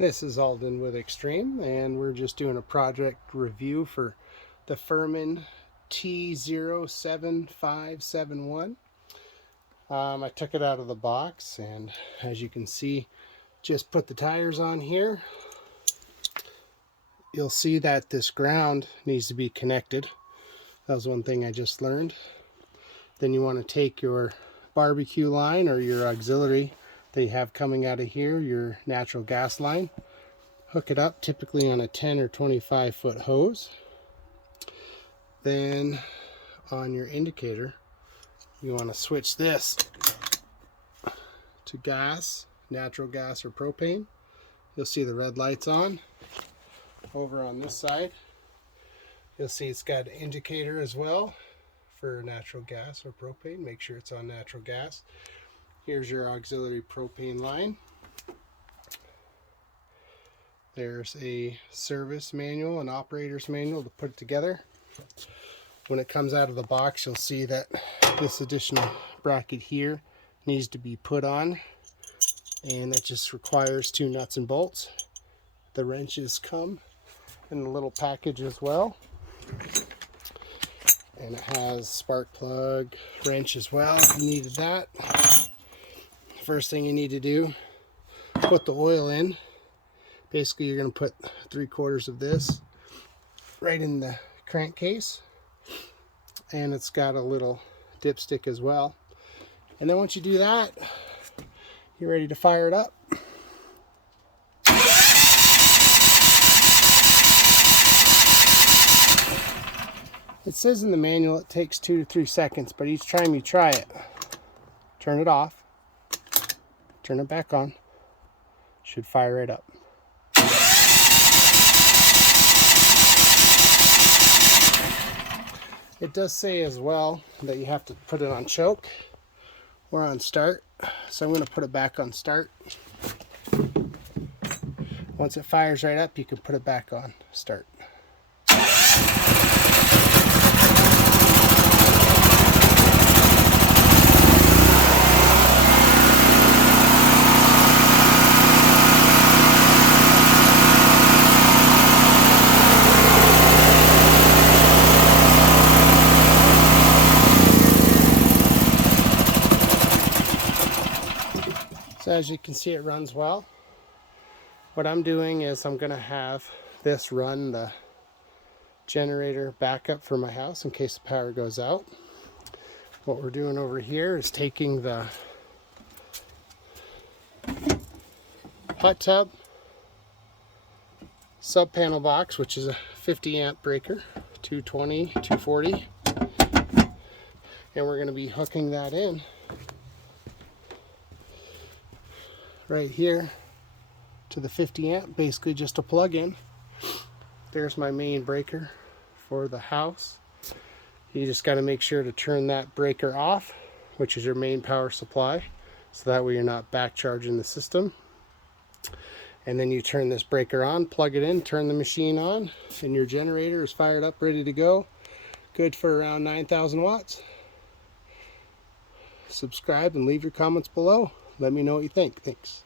This is Alden with Extreme, and we're just doing a project review for the Firman T7500W. I took it out of the box, and as you can see, just put the tires on here. You'll see that this ground needs to be connected. That was one thing I just learned. Then you want to take your barbecue line or your auxiliary that you have coming out of here, your natural gas line, hook it up typically on a 10 or 25 foot hose. Then on your indicator you want to switch this to gas, natural gas or propane. You'll see the red lights on. Over on this side you'll see it's got an indicator as well for natural gas or propane. Make sure it's on natural gas. Here's your auxiliary propane line. There's a service manual, an operator's manual to put it together. When it comes out of the box, you'll see that this additional bracket here needs to be put on, and that just requires 2 nuts and bolts. The wrenches come in a little package as well, and it has spark plug, wrench as well if you needed that. First thing you need to do, put the oil in. Basically you're going to put 3/4 of this right in the crankcase, and it's got a little dipstick as well. And then once you do that, you're ready to fire it up. It says in the manual it takes 2 to 3 seconds, but each time you try it, turn it off, turn it back on, should fire right up. It does say as well that you have to put it on choke or on start, so I'm going to put it back on start. Once it fires right up, you can put it back on start. So as you can see, it runs well. What I'm doing is I'm going to have this run the generator backup for my house in case the power goes out. What we're doing over here is taking the hot tub sub panel box, which is a 50 amp breaker, 220, 240, and we're going to be hooking that in right here to the 50 amp, basically just a plug-in. There's my main breaker for the house. You just got to make sure to turn that breaker off, which is your main power supply, so that way you're not back charging the system. And then you turn this breaker on, plug it in, turn the machine on, and your generator is fired up, ready to go. Good for around 9,000 watts. Subscribe and leave your comments below. Let me know what you think. Thanks.